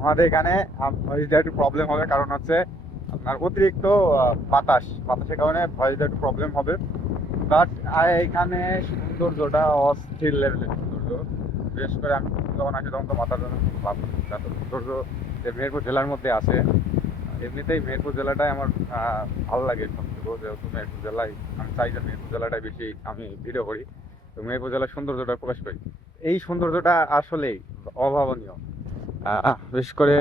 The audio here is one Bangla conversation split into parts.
আমাদের এখানে ভয়েসটা একটু প্রবলেম হবে, কারণ হচ্ছে আপনার অতিরিক্ত বাতাসের কারণে ভয়েসটা একটু প্রবলেম হবে। বাট এখানে সৌন্দর্যটা অস্থির লেভেলের সৌন্দর্য। বিশেষ করে আমি যখন আসি তখন তো মাথার জন্য এত সৌন্দর্য যে মেহেরপুর জেলার মধ্যে আছে। এমনিতেই মেহেরপুর জেলাটাই আমার ভালো লাগে সবথেকে, যেহেতু মেহেরপুর জেলায় আমি চাই যে মেহেরপুর জেলাটাই বেশি আমি ভিডিও করি, তো মেহেরপুর জেলার সৌন্দর্যটা প্রকাশ করি। এই সৌন্দর্যটা আসলেই অভাবনীয়। বিশেষ করে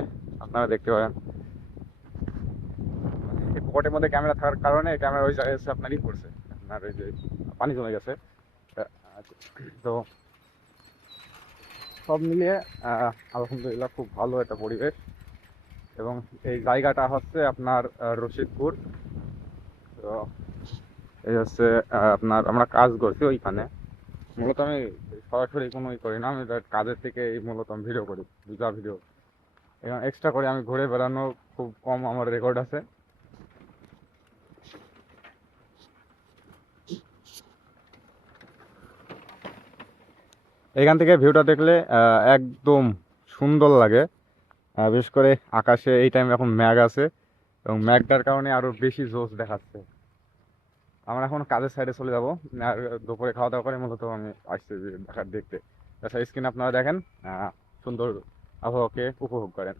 আপনারা দেখতে পারেন এই পকেটের মধ্যে ক্যামেরা থাকার কারণে ক্যামেরা ওই জায়গায় এসে আপনারই পড়ছে, আপনার ওই যে পানি জমে গেছে। তো সব মিলিয়ে আলহামদুলিল্লাহ খুব ভালো একটা পরিবেশ। এবং এই জায়গাটা হচ্ছে আপনার রশিদপুর। তো এই হচ্ছে আপনার আমরা কাজ করছি ওইখানে। মূলত আমি সরাসরি কোনো করি না, আমি কাজের থেকে মূলত আমি ভিডিও করি, ভিডিও। এবং এক্সট্রা করে আমি ঘুরে বেড়ানো খুব কম আমার রেকর্ড আছে। এখান থেকে ভিউটা দেখলে একদম সুন্দর লাগে। বিশেষ করে আকাশে এই টাইমে এখন মেঘ আছে, এবং মেঘটার কারণে আরো বেশি জোশ দেখাচ্ছে। আমরা এখন কাজের সাইডে চলে যাব, আর দুপুরে খাওয়া দাওয়া করে মূলত আমি আসছি যে দেখতে। তাছাড়া স্ক্রিনে আপনারা দেখেন, সুন্দর আবহাওয়াকে উপভোগ করেন।